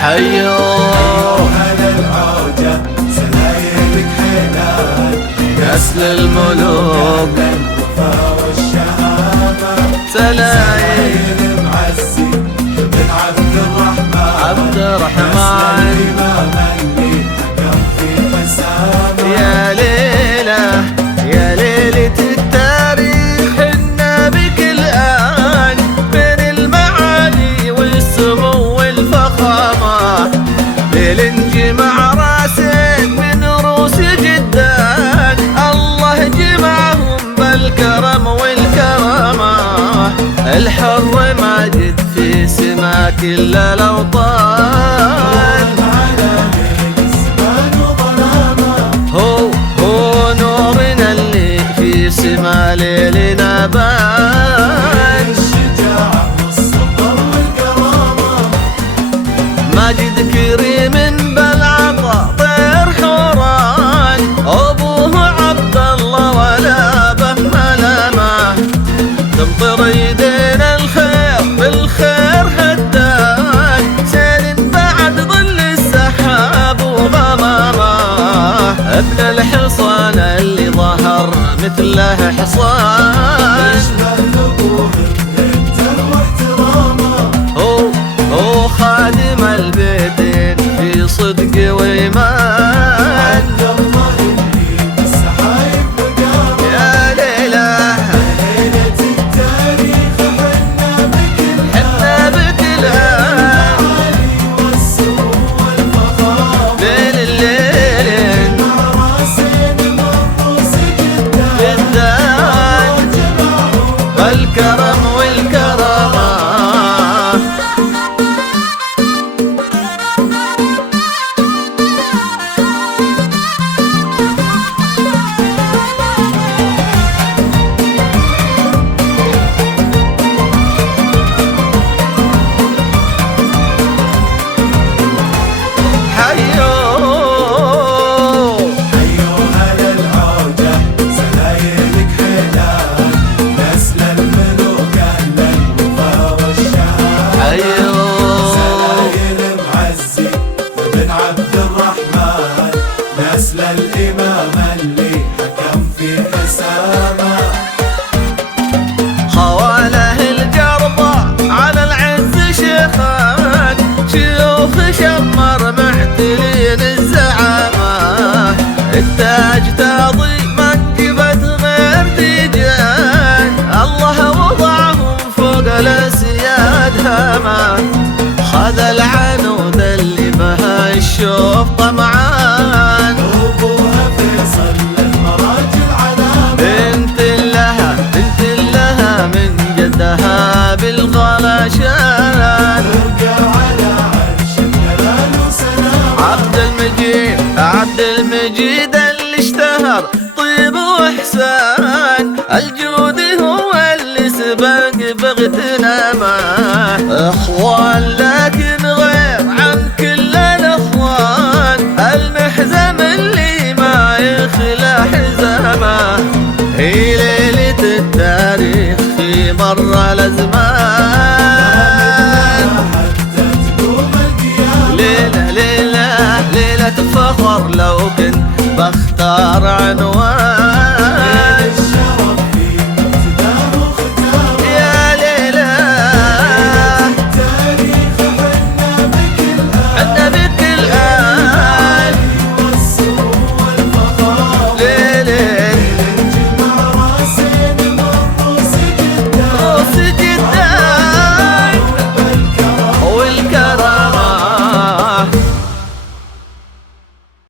حيوها للعوجة سلايلك حلال نسل الملوك الوفا والشهامة سلايل معزي بن عبد الرحمن الإمام اللي حكم في حسامة يا ليلة يا ليلة التاريخ حنا بك الآن بين المعالي والسمو والفخامة ليل جمع راسين من روس جدان الله جمعهم بالكرم والكرامة الحر ماجد في سما كل الأوطان هو نورنا اللي في سما ليلنا بان الشجاعة والصبر والكرامة ماجد كريم بالعطا طير حوران أبوه عبد الله ولا به ملامة تمطر يدين الخير بالخير هدان سيل بعد ظل السحاب وغمامه ابن الحصان اللي ظهر مثله حصان هو خادم البيتين في صدق وإيمان يا ليلة ليلة التاريخ حنا بك الآن والسمو والفخامة ليل الليل مع راسين من روس جدان والكرم والكرامة نسل الإمام اللي حكم في حسامة خواله الجربة على العز شيخان شيوخ شمر معتلين الزعامة التاج تاضي منقبة غير تيجان الله وضعهم فوق الأسياد هامة خذ العنود اللي بها الشوف طمعان أبوها فيصل للمراجل علامة بنت لها من جدها بالغلاشان ترقى على عرش الجلال وسلام عبد المجيد اللي اشتهر طيب وإحسان الجود هو اللي سبق بغتنامه اخوان لكن غير عن كل الاخوان المحزم اللي ما يخلى حزامه هي ليلة التاريخ في مر الازمان ليلة فخر لو كنت بختار عنوان